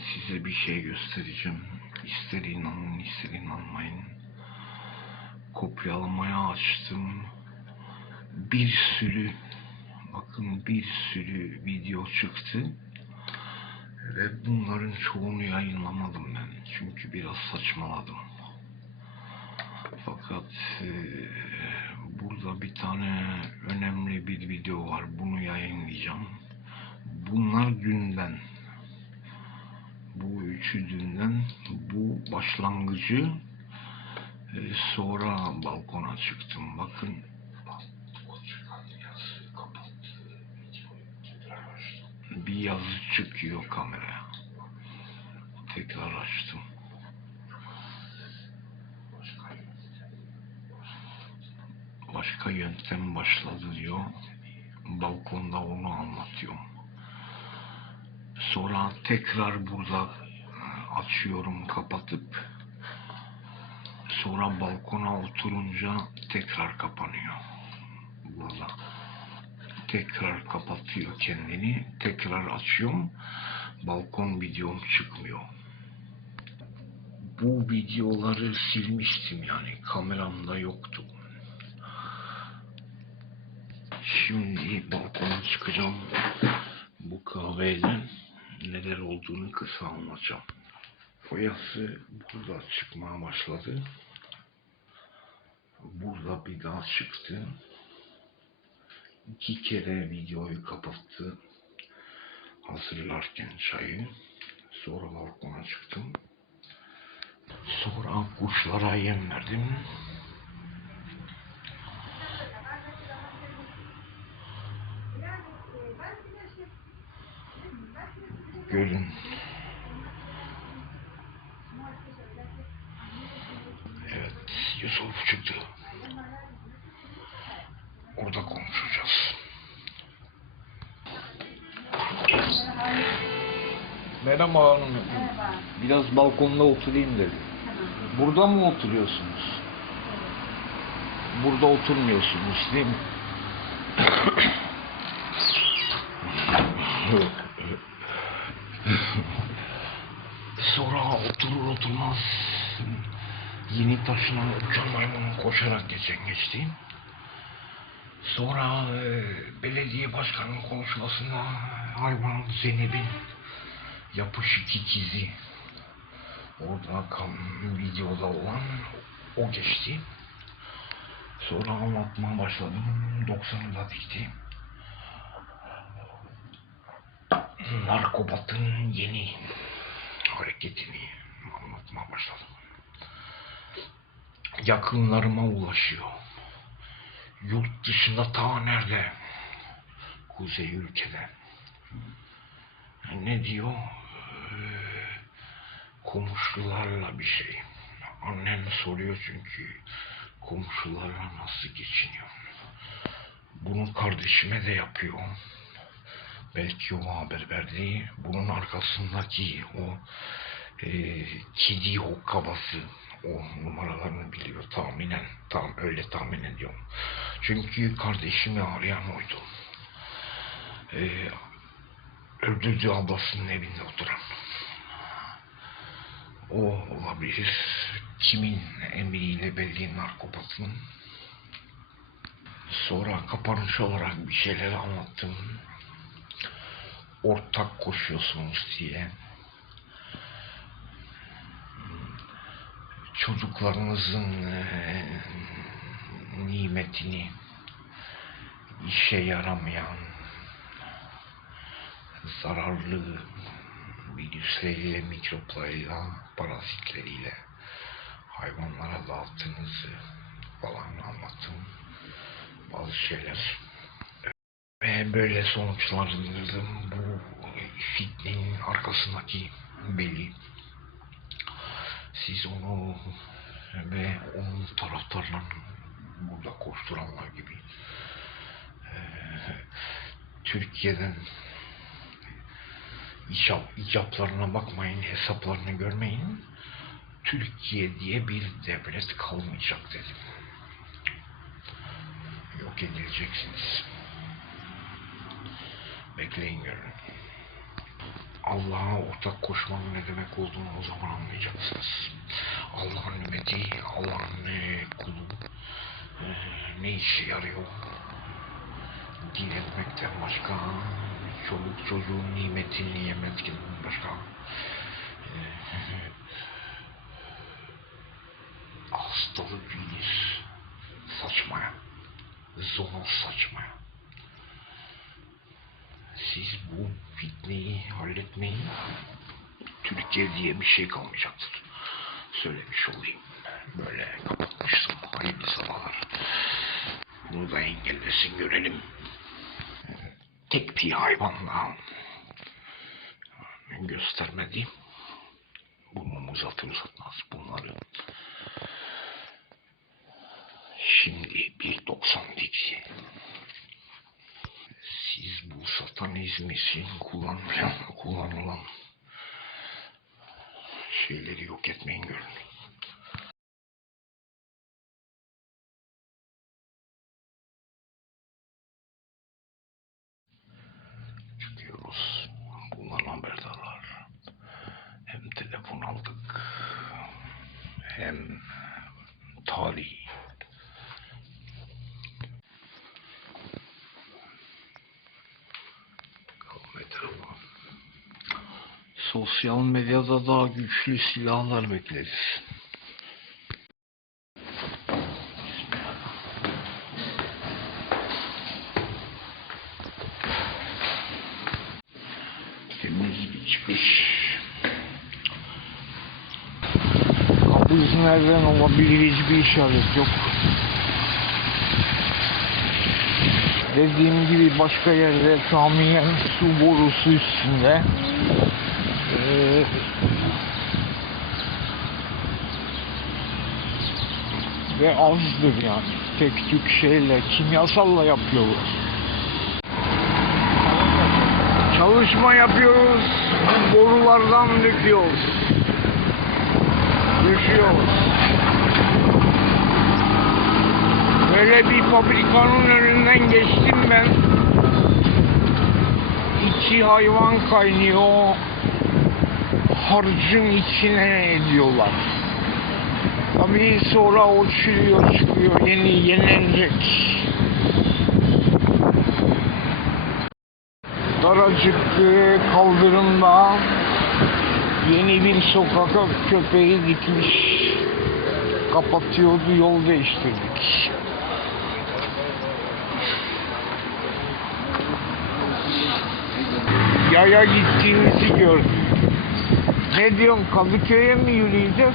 size bir şey göstereceğim. İster inanın ister inanmayın. Kopyalamaya açtım. Bir sürü bakın bir sürü video çıktı. Ve bunların çoğunu yayınlamadım ben. Çünkü biraz saçmaladım. Fakat eee, burada bir tane önemli bir video var. Bunu yayınlayacağım. Bunlar dünden. Bu üçü dünden. Bu başlangıcı e, sonra balkona çıktım. Bakın. Bir yazı çıkıyor kameraya. Tekrar açtım. Başka yöntem başladı diyor. Balkonda onu anlatıyorum. Sonra tekrar burada e, açıyorum kapatıp sonra balkona oturunca tekrar kapanıyor. Burada. Tekrar kapatıyor kendini. Tekrar açıyorum. Balkon videom çıkmıyor. Bu videoları silmiştim yani. Kameramda yoktu. Şimdi balkona çıkacağım. Bu kahveyle neler olduğunu kısa anlatacağım. Foyası burada çıkmaya başladı. Burada bir daha çıktı. İki kere videoyu kapattı. Hazırlarken çayı. Sonra balkona çıktım. Sonra kuşlara yem verdim. Görün. Evet, Yusuf çıktı. Orada konuşacağız. Merhaba hanım. Biraz balkonda oturayım dedim. Burada mı oturuyorsunuz? Burada oturmuyorsunuz değil mi? Sonra oturur oturmaz yeni taşınan uçan maymun koşarak geçen geçti. Sonra e, belediye başkanının konuşmasında hayvan Zeynep'in yapışık ikizi orada kan videoda olan o geçti. Sonra anlatmaya başladım. 90'ı da dikti. Narkopatın yeni hareketini anlatmaya başladım. Yakınlarıma ulaşıyor. Yurt dışında ta nerede? Kuzey ülkede. Ne diyor? Ee, komşularla bir şey. Annem soruyor çünkü komşularla nasıl geçiniyor. Bunu kardeşime de yapıyor. Belki o haber verdi. Bunun arkasındaki o e, kedi hokkabası o numaralarını biliyor tahminen. Tam öyle tahmin ediyorum. Çünkü kardeşimi arayan oydu. E, öldürdüğü ablasının evinde oturan. O olabilir. Kimin emriyle belli narkopatın. Sonra kapanış olarak bir şeyler anlattım ortak koşuyorsunuz diye çocuklarınızın eee, nimetini işe yaramayan zararlı virüsleriyle, mikroplarıyla, parazitleriyle hayvanlara dağıttığınızı falan anlattım. Bazı şeyler böyle sonuçlandırdım. Bu fitnenin arkasındaki belli. Siz onu ve onun taraftarlarının burada koşturanlar gibi eee, Türkiye'den icap, icaplarına bakmayın, hesaplarını görmeyin. Türkiye diye bir devlet kalmayacak dedim. Yok edileceksiniz. Bekleyin görün. Allah'a ortak koşmanın ne demek olduğunu o zaman anlayacaksınız. Allah'ın ümeti, Allah'ın e, kulu e, ne işe yarıyor? Din etmekten başka, çoluk çocuğun nimetini yemekten başka. E, hastalık bilir saçmaya, zona saçmaya. Siz bu fitneyi halletmeyin. Türkiye diye bir şey kalmayacaktır. Söylemiş olayım. Böyle kapatmışsın. Hayırlı sabahlar. Bunu da engellesin görelim. Tek bir hayvanla göstermedi. Burnum uzatır uzatmaz bunları. Şimdi 1.92 siz bu satanizm için kullanılan, kullanılan şeyleri yok etmeyin görün. Çıkıyoruz. Bundan haberdarlar. Hem telefon aldık. Hem tarih. Sosyal medyada daha güçlü silahlar bekleriz. Temiz bir çıkış. Kapı nereden olabilir hiçbir işaret yok. Dediğim gibi başka yerde tahminen su borusu üstünde. Ve azdır yani. Tek tük şeyle, kimyasalla yapıyorlar. Çalışma yapıyoruz, borulardan döküyoruz. Düşüyoruz. Böyle bir fabrikanın önünden geçtim ben. İçi hayvan kaynıyor. Harcın içine ediyorlar. Tabii sonra o çürüyor çıkıyor yeni yenilecek. Daracık e, kaldırımda yeni bir sokaka köpeği gitmiş. Kapatıyordu yol değiştirdik. Yaya gittiğimizi gördüm. Ne diyorsun Kadıköy'e mi yürüyeceğiz?